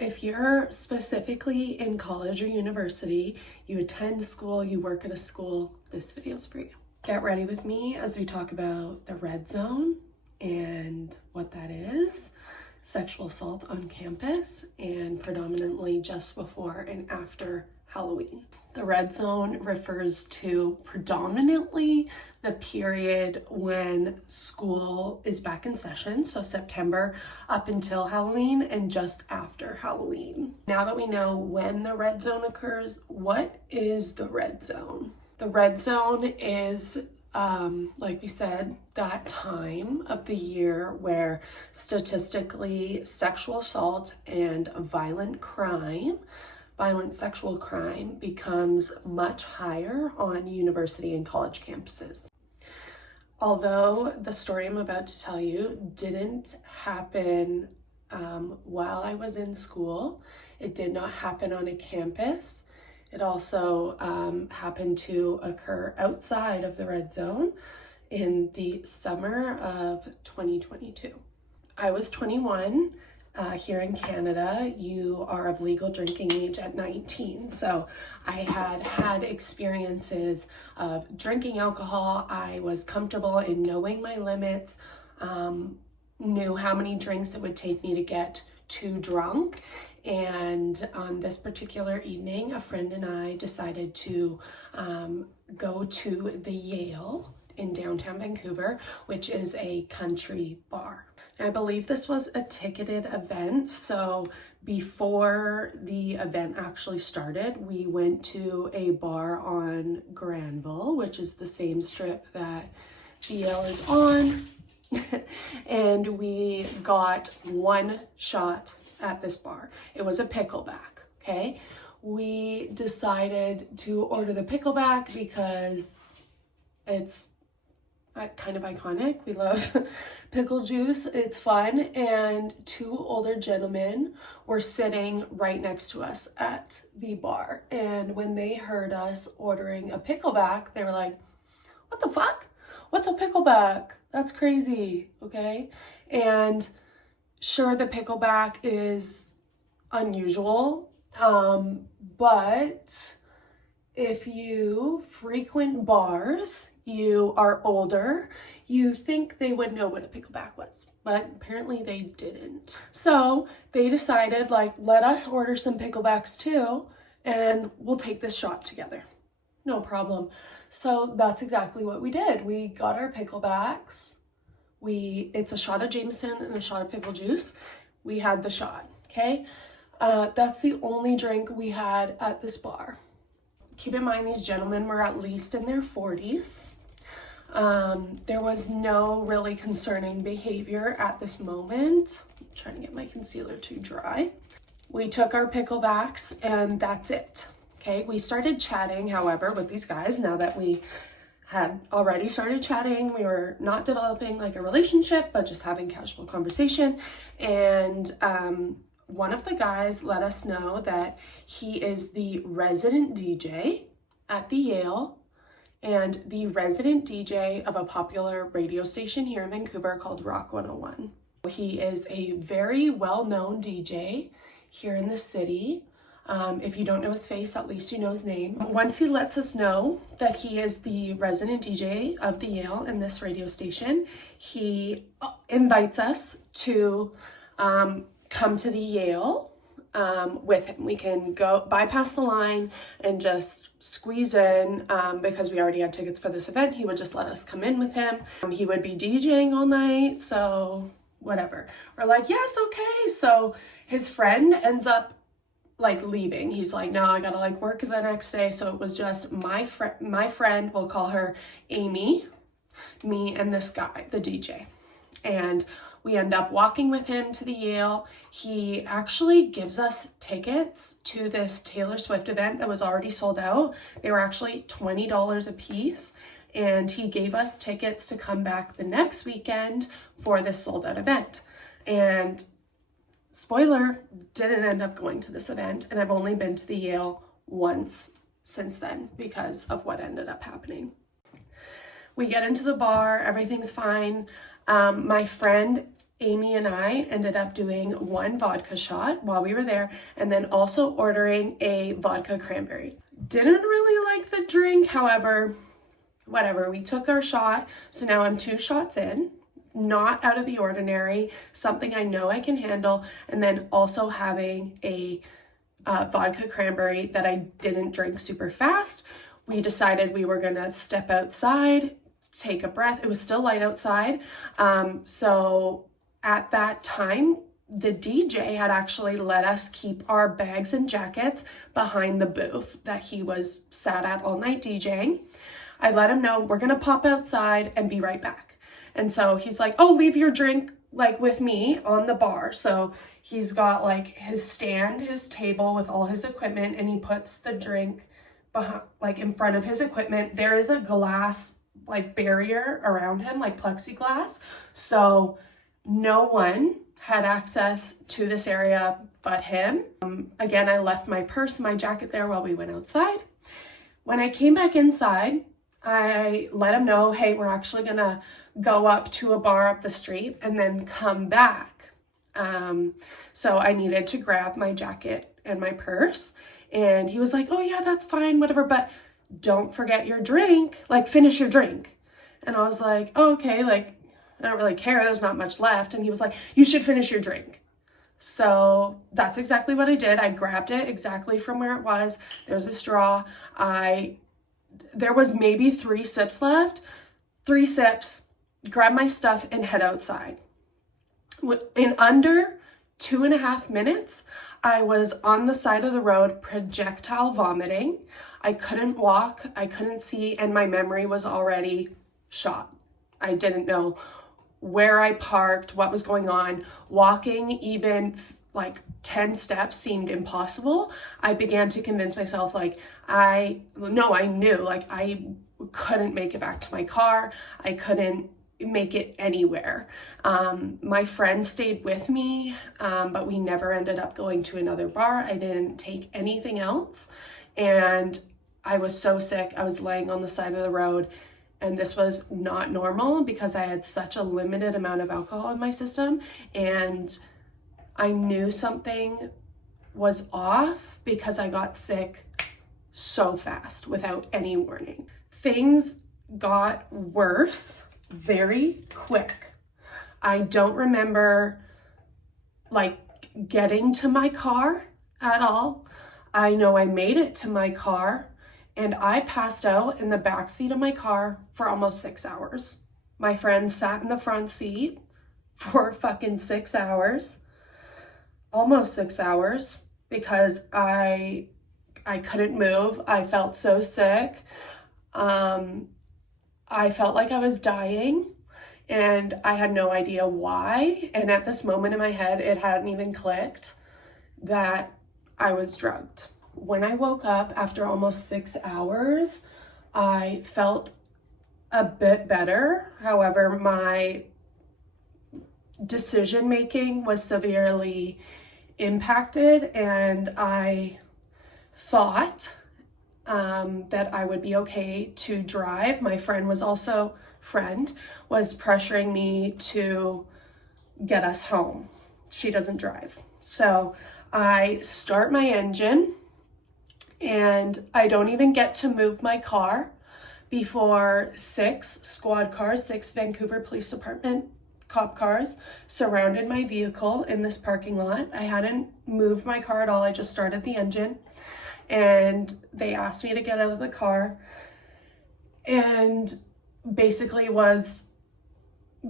If you're specifically in college or university, you attend school, you work at a school, this video's for you. Get ready with me as we talk about the red zone and what that is, sexual assault on campus, and predominantly just before and after Halloween. The red zone refers to predominantly the period when school is back in session, so September up until Halloween and just after Halloween. Now that we know when the red zone occurs, what is the red zone? The red zone is, like we said, that time of the year where statistically sexual assault and violent sexual crime becomes much higher on university and college campuses. Although the story I'm about to tell you didn't happen while I was in school, it did not happen on a campus. It also happened to occur outside of the red zone in the summer of 2022. I was 21. Here in Canada, you are of legal drinking age at 19. So I had experiences of drinking alcohol. I was comfortable in knowing my limits, knew how many drinks it would take me to get too drunk. And on this particular evening, a friend and I decided to go to the Yale in downtown Vancouver, which is a country bar. I believe this was a ticketed event, so before the event actually started, we went to a bar on Granville, which is the same strip that the Yale is on, and we got one shot at this bar. It was a pickleback, okay? We decided to order the pickleback because it's kind of iconic. We love pickle juice. It's fun. And two older gentlemen were sitting right next to us at the bar. And when they heard us ordering a pickleback, they were like, "What the fuck? What's a pickleback? That's crazy." Okay. And sure, the pickleback is unusual. But if you frequent bars, you are older, you think they would know what a pickleback was, but apparently they didn't. So they decided, like, let us order some picklebacks too, and we'll take this shot together. No problem. So that's exactly what we did. We got our picklebacks. It's a shot of Jameson and a shot of pickle juice. We had the shot, okay? That's the only drink we had at this bar. Keep in mind, these gentlemen were at least in their 40s. There was no really concerning behavior at this moment. I'm trying to get my concealer to dry. We took our picklebacks and that's it. Okay, we started chatting, however, with these guys. Now that we had already started chatting, we were not developing like a relationship, but just having casual conversation. And one of the guys let us know that he is the resident DJ at the Yale and the resident DJ of a popular radio station here in Vancouver called Rock 101. He is a very well-known DJ here in the city. If you don't know his face, at least you know his name. Once he lets us know that he is the resident DJ of the Yale and this radio station, he invites us to come to the Yale with him. We can go bypass the line and just squeeze in because we already had tickets for this event. He would just let us come in with him. He would be DJing all night, so whatever. We're like, yes, okay. So his friend ends up like leaving. He's like, no, I gotta like work the next day. So it was just my friend, we'll call her Amy, me, and this guy, the DJ. And we end up walking with him to the Yale. He actually gives us tickets to this Taylor Swift event that was already sold out. They were actually $20 a piece. And he gave us tickets to come back the next weekend for this sold out event. And spoiler, didn't end up going to this event. And I've only been to the Yale once since then because of what ended up happening. We get into the bar, everything's fine. My friend Amy and I ended up doing 1 vodka shot while we were there, and then also ordering a vodka cranberry. Didn't really like the drink, however, whatever, we took our shot. So now I'm 2 shots in, not out of the ordinary, something I know I can handle, and then also having a vodka cranberry that I didn't drink super fast. We decided we were gonna step outside, take a breath. It was still light outside. So at that time, the DJ had actually let us keep our bags and jackets behind the booth that he was sat at all night DJing. I let him know we're gonna pop outside and be right back. And so he's like, oh, leave your drink like with me on the bar. So he's got like his stand, his table with all his equipment, and he puts the drink behind, like in front of his equipment. There is a glass like barrier around him, like plexiglass. So no one had access to this area but him. Again, I left my purse, my jacket there while we went outside. When I came back inside, I let him know, hey, we're actually gonna go up to a bar up the street and then come back. So I needed to grab my jacket and my purse. And he was like, oh yeah, that's fine, whatever, but don't forget your drink, like finish your drink. And I was like, oh, okay, like, I don't really care, there's not much left. And he was like, you should finish your drink. So that's exactly what I did. I grabbed it exactly from where it was. There's a straw. There was maybe 3 sips left. 3 sips, grab my stuff and head outside. In under 2.5 minutes, I was on the side of the road projectile vomiting. I couldn't walk, I couldn't see, and my memory was already shot. I didn't know where I parked, what was going on. Walking even like 10 steps seemed impossible. I began to convince myself like I knew like I couldn't make it back to my car. I couldn't make it anywhere. My friend stayed with me, but we never ended up going to another bar. I didn't take anything else. And I was so sick. I was laying on the side of the road, and this was not normal because I had such a limited amount of alcohol in my system. And I knew something was off because I got sick so fast without any warning. Things got worse very quick. I don't remember like getting to my car at all. I know I made it to my car and I passed out in the back seat of my car for almost 6 hours. My friend sat in the front seat for fucking 6 hours, almost 6 hours, because I couldn't move. I felt so sick. I felt like I was dying and I had no idea why. And at this moment in my head, it hadn't even clicked that I was drugged. When I woke up after almost 6 hours, I felt a bit better. However, my decision making was severely impacted, and I thought that I would be okay to drive. My friend was pressuring me to get us home. She doesn't drive. So I start my engine and I don't even get to move my car before 6 squad cars, 6 Vancouver Police Department cop cars surrounded my vehicle in this parking lot. I hadn't moved my car at all. I just started the engine. And they asked me to get out of the car and basically was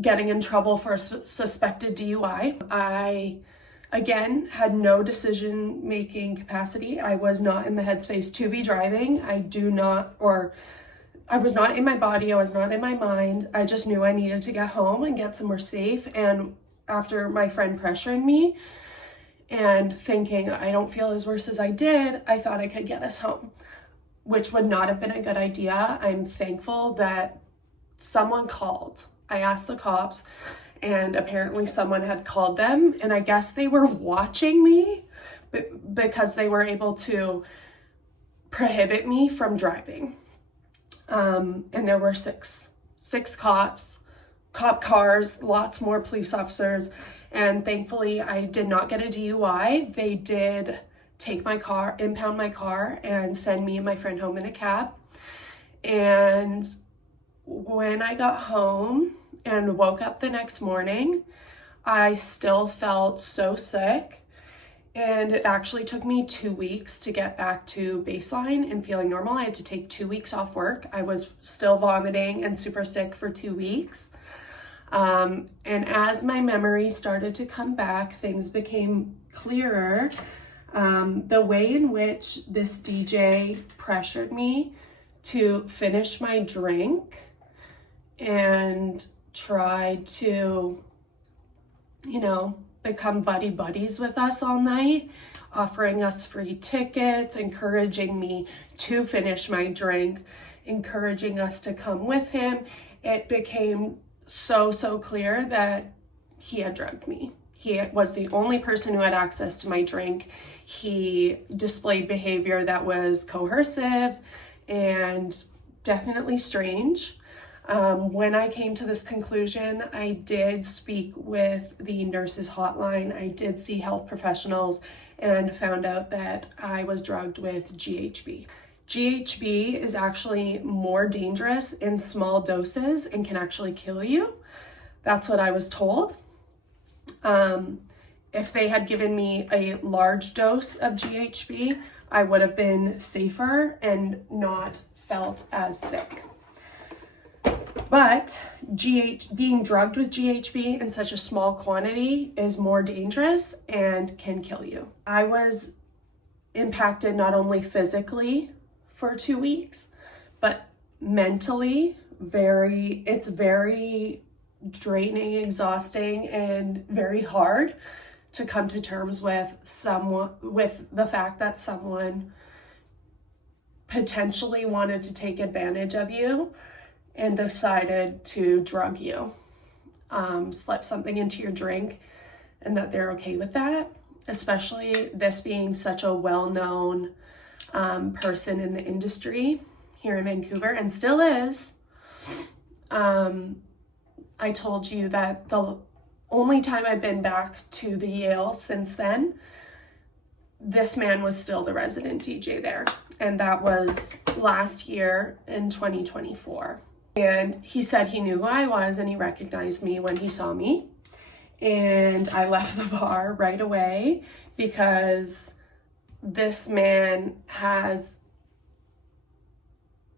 getting in trouble for a suspected DUI. I, again, had no decision-making capacity. I was not in the headspace to be driving. I was not in my body. I was not in my mind. I just knew I needed to get home and get somewhere safe. And after my friend pressuring me, and thinking I don't feel as worse as I did, I thought I could get us home, which would not have been a good idea. I'm thankful that someone called. I asked the cops and apparently someone had called them, and I guess they were watching me because they were able to prohibit me from driving. And there were six cops cop cars, lots more police officers, and thankfully I did not get a DUI. They did take my car, impound my car, and send me and my friend home in a cab. And when I got home and woke up the next morning, I still felt so sick. And it actually took me 2 weeks to get back to baseline and feeling normal. I had to take 2 weeks off work. I was still vomiting and super sick for 2 weeks. And as my memory started to come back, things became clearer. The way in which this DJ pressured me to finish my drink and tried to, become buddies with us all night, offering us free tickets, encouraging me to finish my drink, encouraging us to come with him. It became so clear that he had drugged me. He was the only person who had access to my drink. He displayed behavior that was coercive and definitely strange. When I came to this conclusion, I did speak with the nurses hotline. I did see health professionals and found out that I was drugged with GHB. GHB is actually more dangerous in small doses and can actually kill you. That's what I was told. If they had given me a large dose of GHB, I would have been safer and not felt as sick. But being drugged with GHB in such a small quantity is more dangerous and can kill you. I was impacted not only physically for 2 weeks, but mentally it's very draining, exhausting, and very hard to come to terms with the fact that someone potentially wanted to take advantage of you and decided to drug you, slip something into your drink, and that they're okay with that, especially this being such a well-known person in the industry here in Vancouver, and still is. I told you that the only time I've been back to the Yale since then, this man was still the resident DJ there, and that was last year in 2024. And he said he knew who I was and he recognized me when he saw me. And I left the bar right away because this man has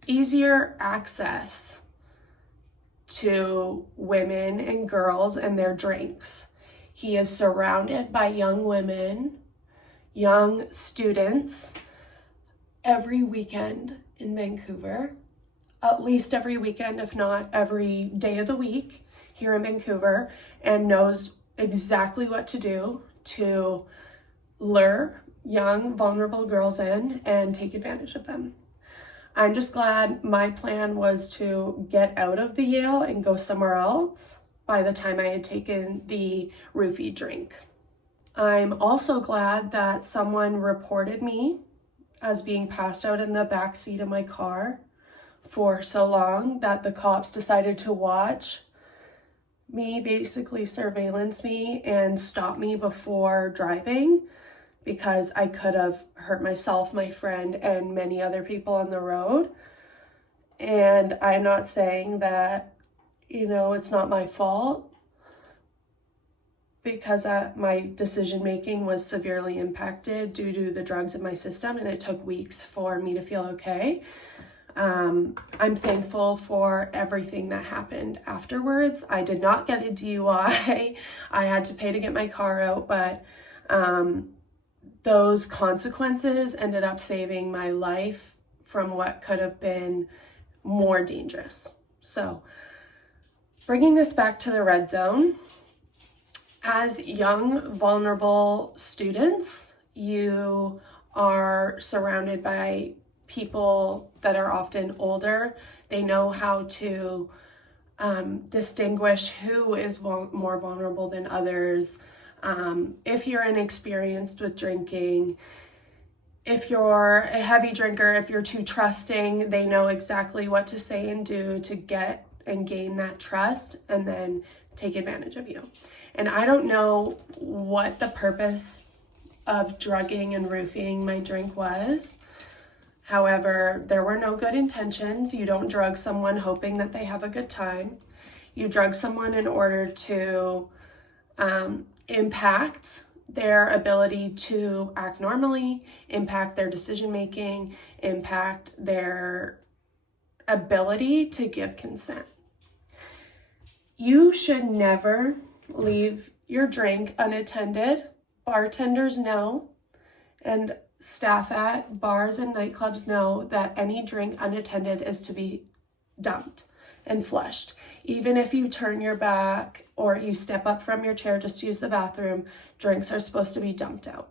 easier access to women and girls and their drinks. He is surrounded by young women, young students every weekend in Vancouver. At least every weekend, if not every day of the week here in Vancouver, and knows exactly what to do to lure young, vulnerable girls in and take advantage of them. I'm just glad my plan was to get out of the Yale and go somewhere else by the time I had taken the roofie drink. I'm also glad that someone reported me as being passed out in the back seat of my car for so long that the cops decided to watch me, basically surveillance me and stop me before driving, because I could have hurt myself, my friend, and many other people on the road. And I'm not saying that, it's not my fault, because my decision making was severely impacted due to the drugs in my system, and it took weeks for me to feel okay. I'm thankful for everything that happened afterwards. I did not get a DUI. I had to pay to get my car out, but those consequences ended up saving my life from what could have been more dangerous. So, bringing this back to the red zone, as young, vulnerable students, you are surrounded by people that are often older. They know how to distinguish who is more vulnerable than others. If you're inexperienced with drinking, if you're a heavy drinker, if you're too trusting, they know exactly what to say and do to get and gain that trust and then take advantage of you. And I don't know what the purpose of drugging and roofing my drink was. However, there were no good intentions. You don't drug someone hoping that they have a good time. You drug someone in order to impact their ability to act normally, impact their decision making, impact their ability to give consent. You should never leave your drink unattended. Bartenders know, and staff at bars and nightclubs know that any drink unattended is to be dumped and flushed. Even if you turn your back or you step up from your chair just to use the bathroom, drinks are supposed to be dumped out.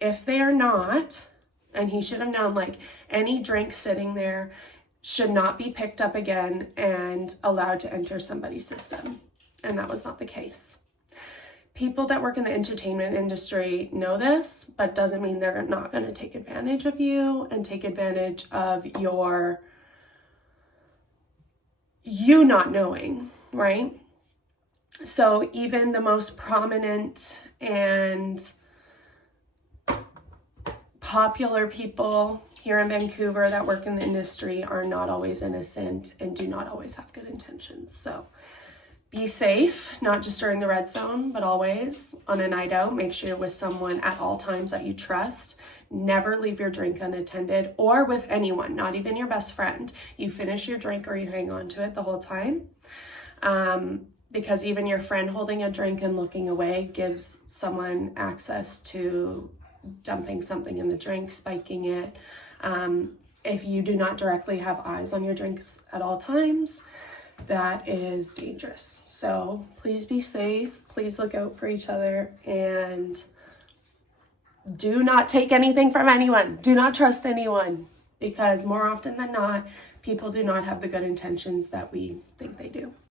If they are not, and he should have known, like, any drink sitting there should not be picked up again and allowed to enter somebody's system. And that was not the case. People that work in the entertainment industry know this, but doesn't mean they're not going to take advantage of you and take advantage of you not knowing, right? So even the most prominent and popular people here in Vancouver that work in the industry are not always innocent and do not always have good intentions. So be safe, not just during the red zone, but always on a night out. Make sure you're with someone at all times that you trust. Never leave your drink unattended or with anyone, not even your best friend. You finish your drink or you hang on to it the whole time. Because even your friend holding a drink and looking away gives someone access to dumping something in the drink, spiking it. If you do not directly have eyes on your drinks at all times, that is dangerous. So please be safe. Please look out for each other and do not take anything from anyone. Do not trust anyone, because more often than not, people do not have the good intentions that we think they do.